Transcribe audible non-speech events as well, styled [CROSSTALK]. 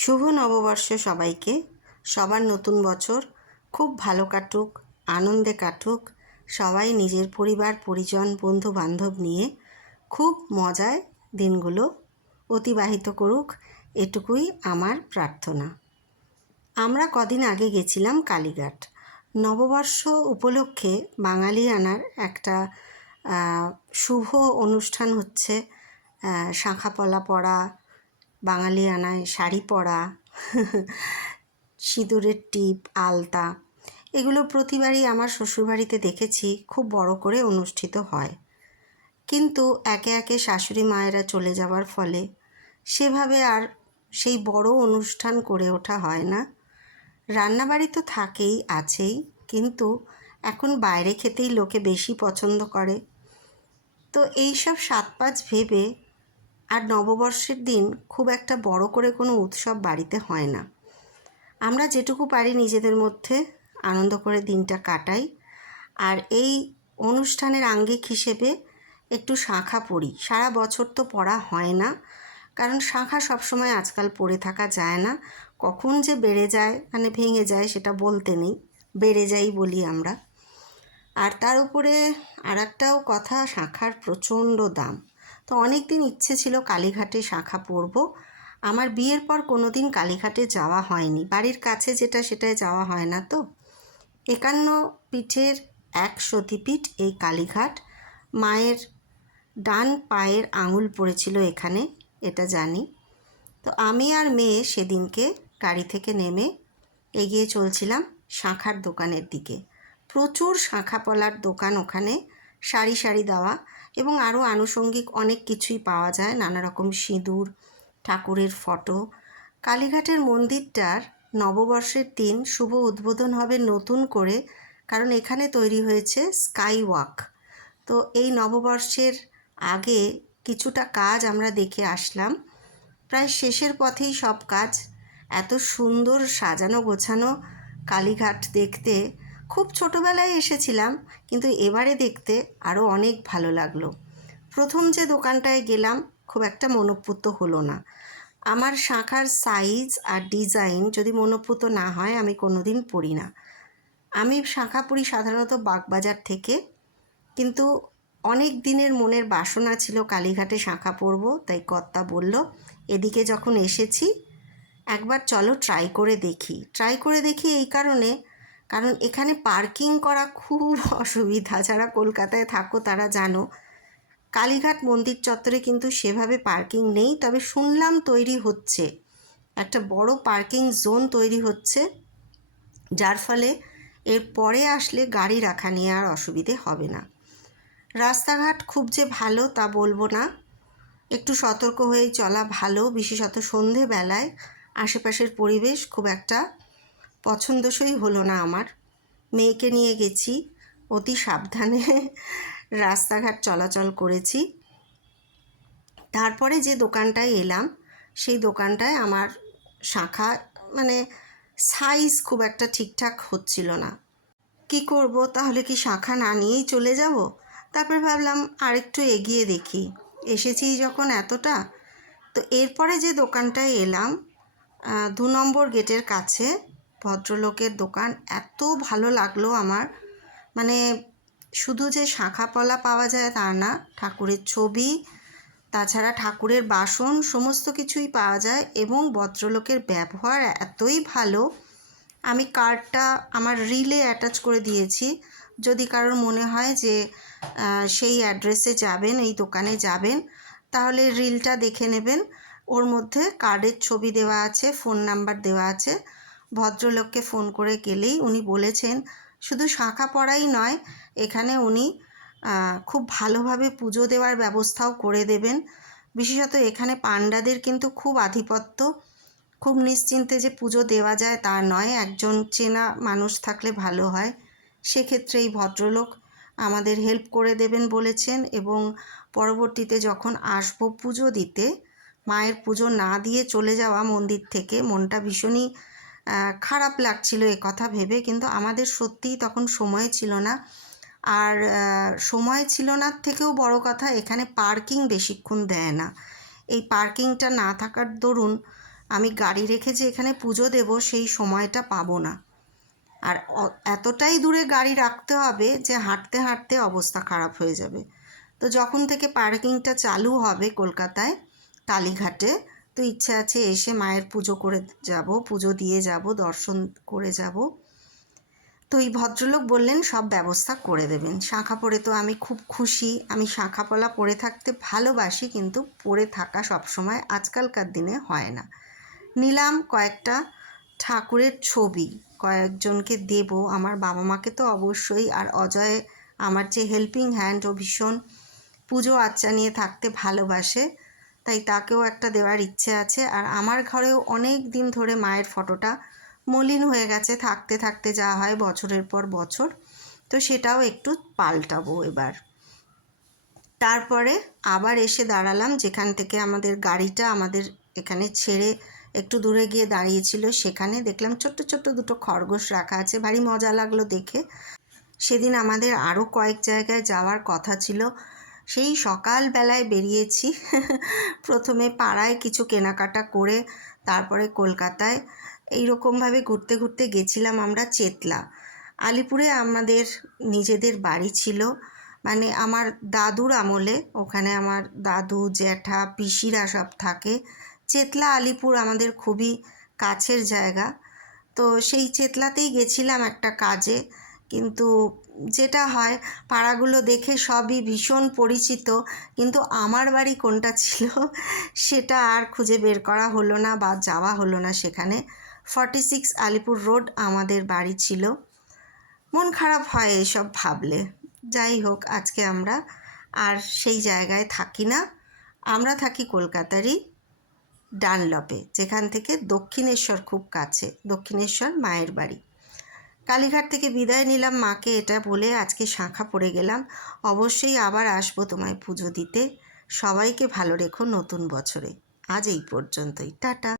শুভ নববর্ষ সবাইকে। সবার নতুন বছর খুব ভালো কাটুক, আনন্দে কাটুক। সবাই নিজের পরিবার, পরিজন বন্ধু বান্ধব নিয়ে খুব মজায় দিনগুলো অতিবাহিত করুক, এটুকুই আমার প্রার্থনা। আমরা কদিন আগে গেছিলাম কালীঘাট। নববর্ষ উপলক্ষে বাঙালিয়ানার একটা শুভ অনুষ্ঠান হচ্ছে শাঁখাপলা শাঁখাপলা পরা বাঙালিয়ানায় শাড়ি পরা, সিঁদুরের টিপ, আলতা, এগুলো প্রতিবারই আমার শ্বশুরবাড়িতে দেখেছি, খুব বড় করে অনুষ্ঠিত হয়। কিন্তু একে একে শাশুড়ি মায়েরা চলে যাওয়ার ফলে সেভাবে আর সেই বড় অনুষ্ঠান করে ওঠা হয় না। রান্নাবাড়ি তো থাকেই, আছেই, কিন্তু এখন বাইরে খেতেই লোকে বেশি পছন্দ করে। তো এই সব সাত পাঁচ ভেবে আর নববর্ষের দিন খুব একটা বড় করে কোনো উৎসব বাড়িতে হয় না। আমরা যেটুকু পারি নিজেদের মধ্যে আনন্দ করে দিনটা কাটাই। আর এই অনুষ্ঠানের আঙ্গিক হিসেবে একটু শাঁখা পড়ি। সারা বছর তো পড়া হয় না, কারণ শাঁখা সবসময় আজকাল পরে থাকা যায় না। কখন যে বেড়ে যায় মানে ভেঙে যায় সেটা বলতে নেই, বেড়ে যাই বলি আমরা। আর তার উপরে আর একটাও কথা, শাঁখার প্রচণ্ড দাম। তো অনেক দিন ইচ্ছে ছিল কালীঘাটে শাঁখা পরব। আমার বিয়ের পর কোনো দিন কালীঘাটে যাওয়া হয়নি। বাড়ির কাছে যেটা সেটায় যাওয়া হয় না তো। একান্ন পীঠের এক সতীপীঠ এই কালীঘাট। মায়ের ডান পায়ের আঙুল পড়েছিল এখানে, এটা জানি। তো আমি আর মেয়ে সেদিনকে গাড়ি থেকে নেমে এগিয়ে চলছিলাম শাঁখার দোকানের দিকে। প্রচুর শাঁখা পলার দোকান ওখানে, সারি সারি দেওয়া। এবং আরও আনুষঙ্গিক অনেক কিছুই পাওয়া যায়। নানা রকম সিঁদুর, ঠাকুরের ফটো। কালীঘাটের মন্দিরটার নববর্ষের দিন শুভ উদ্বোধন হবে নতুন করে, কারণ এখানে তৈরি হয়েছে স্কাই ওয়াক। তো এই নববর্ষের আগে কিছুটা কাজ আমরা দেখে আসলাম। প্রায় শেষের পথেই সব কাজ এত সুন্দর সাজানো গোছানো কালীঘাট দেখতে। খুব ছোটোবেলায় এসেছিলাম, কিন্তু এবারে দেখতে আরও অনেক ভালো লাগল। প্রথম যে দোকানটায় গেলাম, খুব একটা মনোপুত হলো না। আমার শাঁখার সাইজ আর ডিজাইন যদি মনোপুত না হয়, আমি কোনোদিন পরি না। আমি শাঁখা পরি সাধারণত বাগবাজার থেকে, কিন্তু অনেক দিনের মনের বাসনা ছিল কালীঘাটে শাঁখা পরব, তাই কর্তা বলল, এদিকে যখন এসেছি, একবার চলো ট্রাই করে দেখি। ট্রাই করে দেখি এই কারণে কারণ এখানে পার্কিং করা খুব [LAUGHS] অসুবিধা। যারা কলকাতায় থাকো তারা জানো, কালীঘাট মন্দির চত্বরে কিন্তু সেভাবে পার্কিং নেই। তবে শুনলাম তৈরি হচ্ছে। একটা বড় পার্কিং জোন তৈরি হচ্ছে, যার ফলে এর পরে আসলে গাড়ি রাখা নিয়ে আর অসুবিধে হবে না। রাস্তাঘাট খুব যে ভালো তা বলব না। একটু সতর্ক হয়েই চলা ভালো, বিশেষত সন্ধেবেলায়। আশেপাশের পরিবেশ খুব একটা পছন্দসই হলো না আমার। মেয়েকে নিয়ে গেছি, অতি সাবধানে রাস্তাঘাট চলাচল করেছি। তারপরে যে দোকানটায় এলাম, সেই দোকানটায় আমার শাখা মানে সাইজ খুব একটা ঠিকঠাক হচ্ছিল না। কি করব, তাহলে কি শাখা না নিয়েই চলে যাব? তারপর ভাবলাম আরেকটু এগিয়ে দেখি। এসেছি যখন এতটা, তো এরপরে যে দোকানটায় এলাম দু নম্বর গেটের কাছে ভদ্রলোকের দোকান। এত ভালো লাগল আমার। মানে শুধু যে শাঁখা পলা পাওয়া যায় তা না, ঠাকুরের ছবি, তাছাড়া ঠাকুরের বাসন, সমস্ত কিছুই পাওয়া যায় এবং ভদ্রলোকের ব্যবহার এতই ভালো। আমি কার্ডটা আমার রিলে অ্যাটাচ করে দিয়েছি। যদি কারোর মনে হয় যে সেই অ্যাড্রেসে যাবেন, এই দোকানে যাবেন, তাহলে রিলটা দেখে নেবেন। ওর মধ্যে কার্ডের ছবি দেওয়া আছে ফোন নাম্বার দেওয়া আছে। ভদ্রলোককে ফোন করে গেলেই উনি বলেছেন, শুধু শাঁখা পড়াই নয়, এখানে উনি খুব ভালোভাবে পুজো দেওয়ার ব্যবস্থাও করে দেবেন। বিশেষত এখানে পাণ্ডাদের কিন্তু খুব আধিপত্য। খুব নিশ্চিন্তে যে পুজো দেওয়া যায় তা নয়, একজন চেনা মানুষ থাকলে ভালো হয়। সেক্ষেত্রে এই ভদ্রলোক আমাদের হেল্প করে দেবেন বলেছেন এবং পরবর্তীতে যখন আসব পুজো দিতে, মায়ের পুজো না দিয়ে চলে যাওয়া মন্দির থেকে, মনটা ভীষণই খারাপ লাগছিল এ কথা ভেবে, কিন্তু আমাদের সত্যিই তখন সময় ছিল না। আর সময় ছিল না থেকেও বড় কথা, এখানে পার্কিং বেশিক্ষণ দেয় না। এই পার্কিংটা না থাকার দরুন আমি গাড়ি রেখে যে এখানে পুজো দেব, সেই সময়টা পাবো না। আর এতটাই দূরে গাড়ি রাখতে হবে যে হাঁটতে হাঁটতে অবস্থা খারাপ হয়ে যাবে। তো যখন থেকে পার্কিংটা চালু হবে কলকাতায়, কালীঘাটে তো ইচ্ছে আছে এসে মায়ের পুজো করে যাব, পুজো দিয়ে যাব, দর্শন করে যাব। তো এই ভদ্রলোক বললেন, সব ব্যবস্থা করে দেবেন। শাঁখা পরে তো আমি খুব খুশি। আমি শাঁখা পলা পরে থাকতে ভালোবাসি, কিন্তু পরে থাকা সবসময় আজকালকার দিনে হয় না। নিলাম কয়েকটা ঠাকুরের ছবি, কয়েকজনকে দেব। আমার বাবা মাকে তো অবশ্যই, আর অজয় আমার যে হেল্পিং হ্যান্ড ও ভীষণ। পুজো আচ্চা নিয়ে থাকতে ভালোবাসে। তাই তাকেও একটা দেওয়ার ইচ্ছে আছে। আর আমার ঘরেও অনেক দিন ধরে মায়ের ফটোটা মলিন হয়ে গেছে, থাকতে থাকতে যা হয় বছরের পর বছর। তো সেটাও একটু পাল্টাবো এবার। তারপরে আবার এসে দাঁড়ালাম যেখান থেকে আমাদের গাড়িটা আমাদের এখানে ছেড়ে একটু দূরে গিয়ে দাঁড়িয়েছিল। সেখানে দেখলাম ছোট্ট ছোট্ট দুটো খরগোশ রাখা আছে। ভারী মজা লাগল দেখে। সেদিন আমাদের আরও কয়েক জায়গায় যাওয়ার কথা ছিল। সেই সকালবেলায় বেরিয়েছি। প্রথমে পাড়ায় কিছু কেনাকাটা করে, তারপরে কলকাতায়। এই রকমভাবে ঘুরতে ঘুরতে গেছিলাম আমরা চেতলা। আলিপুরে আমাদের নিজেদের বাড়ি ছিল। মানে আমার দাদুর আমলে, ওখানে আমার দাদু, জ্যাঠা, পিসিরা সব থাকে। চেতলা, আলিপুর আমাদের খুবই কাছের জায়গা। তো সেই চেতলাতেই গেছিলাম একটা কাজে। কিন্তু যেটা হয়, পাড়াগুলো দেখে সবই ভীষণ পরিচিত। কিন্তু আমার বাড়ি কোনটা ছিল, সেটা আর খুঁজে বের করা হলো না বা যাওয়া হলো না সেখানে। ফর্টি সিক্স আলিপুর রোড আমাদের বাড়ি ছিল। মন খারাপ হয় এসব ভাবলে। যাই হোক, আজকে আমরা আর সেই জায়গায় থাকি না। আমরা থাকি কলকাতারই ডানলপে, যেখান থেকে দক্ষিণেশ্বর খুব কাছে। দক্ষিণেশ্বর মায়ের বাড়ি। কালীঘাট থেকে বিদায় নিলাম মাকে এটা বলে আজকে শাঁখা পড়ে গেলাম। অবশ্যই আবার আসব তোমায় পুজো দিতে। সবাইকে ভালো রেখো নতুন বছরে। আজ এই পর্যন্তই। টাটা।